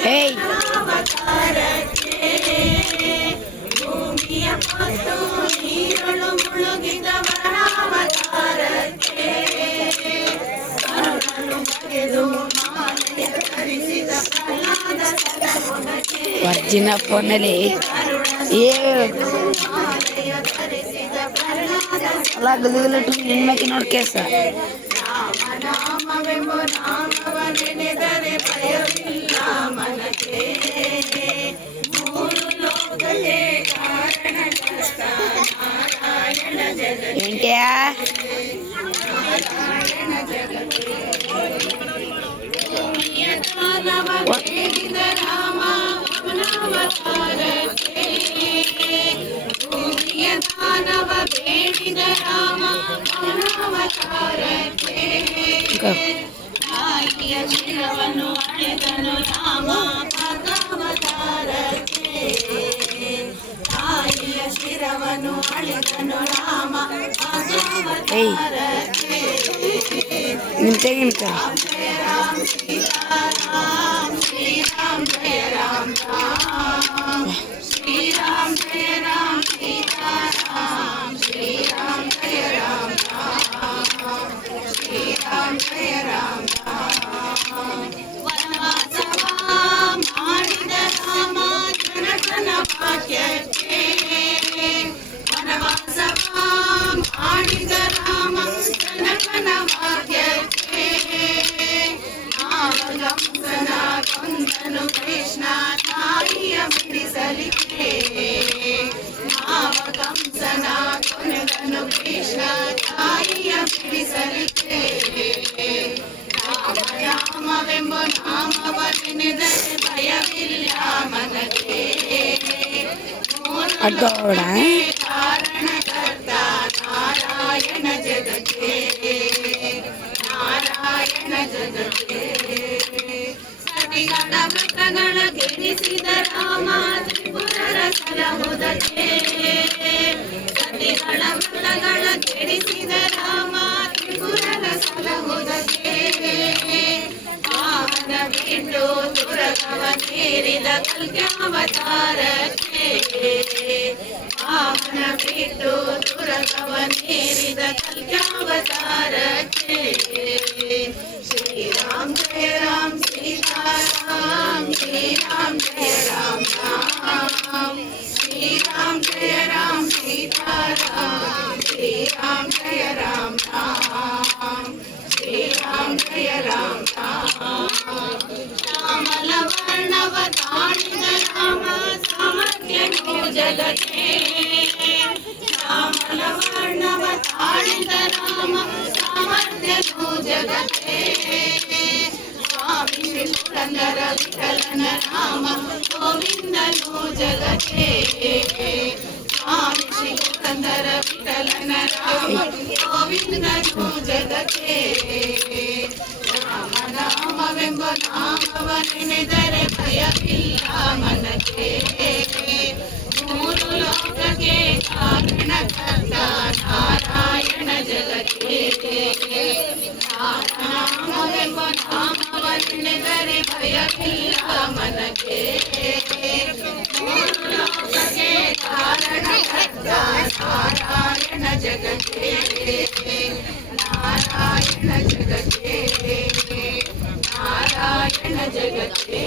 Hey. ವರ್ಜಿನ ಫೋನಲ್ಲಿ ಅಲ್ಲ ಗದಗಲಟ್ಟು ಹೆಣ್ಮಕ್ಕಿ ನೋಡಿ ಕೇಸ ఏంట్యా ನಿಮ್ಮ ತೆಗಿನ್ಕ ಕೃಷ್ಣ ತಾಯಿಯ ಬಿಡಿಸಲಿಕ್ಕೆ ಕಂಸನ ಕೊನೆದನು ಕೃಷ್ಣ ತಾಯಿಯ ಬಿಡಿಸಲಿಕ್ಕೆ ರಾಮವೆಂಬ ನಾಮವನೆದರೆ ಭಯವಿಲ್ಲ ಮನಕ್ಕೆ ಕಾರಣಕರ್ತ ನಾರಾಯಣ ಜಗಕ್ಕೆ ನಾರಾಯಣ ಜಗಕ್ಕೆ ಸತಿಗಳ ವ್ರತಗಳ ಗೆಣಿಸಿದ ರಾಮ ತ್ರಿಪುರರ ಸಲಹುದಕ್ಕೆ ಸತಿಗಳ ವ್ರತಗಳ ಗೆಣಿಸಿದ ರಾಮ ತ್ರಿಪುರರ ಸಲಹುದಕ್ಕೆ ವಾಹನ ಬಿಟ್ಟು ತುರಗವನೇರಿದ ಕಲ್ಯಾವತಾರಕ್ಕೆ ವಾಹನ ಬಿಟ್ಟು ತುರಗವನೇರಿದ ಕಲ್ಯಾವತಾರಕ್ಕೆ ಶ್ರೀರಾಮ್ ಜಯ ರಾಮ್ सीताराम श्री राम जय राम राम श्री राम जय राम सीताराम श्री राम जय राम राम श्री राम जय राम राम श्यामल वर्णव ताडिद राम सामर्थ्यनु जगते श्यामल वर्णव ताडिद राम सामर्थ्यनु जगते स्वामी पुरंदर विठलन राम गोविंदनु जगते स्वामी श्री पुरंदर विठलन राम गोविंदनु जगते राम नामವೆಂಬ ನಾಮವನೆನೆದರೆ ಭಯವಿಲ್ಲ ಮನಕ್ಕೆ ಮೂರು ಲೋಕಕ್ಕೆ ಕಾರಣಕರ್ತ ನಾರಾಯಣ ಜಗಕ್ಕೆ ನಾಮವೆಂಬ ನಾಮವನೆನೆದರೆ ಭಯವಿಲ್ಲ ಮನಕ್ಕೆ ಮೂರು ಲೋಕಕ್ಕೆ ಕಾರಣಕರ್ತ ನಾರಾಯಣ ಜಗಕ್ಕೆ ನಾರಾಯಣ ಜಗಕ್ಕೆ ನಾರಾಯಣ ಜಗಕ್ಕೆ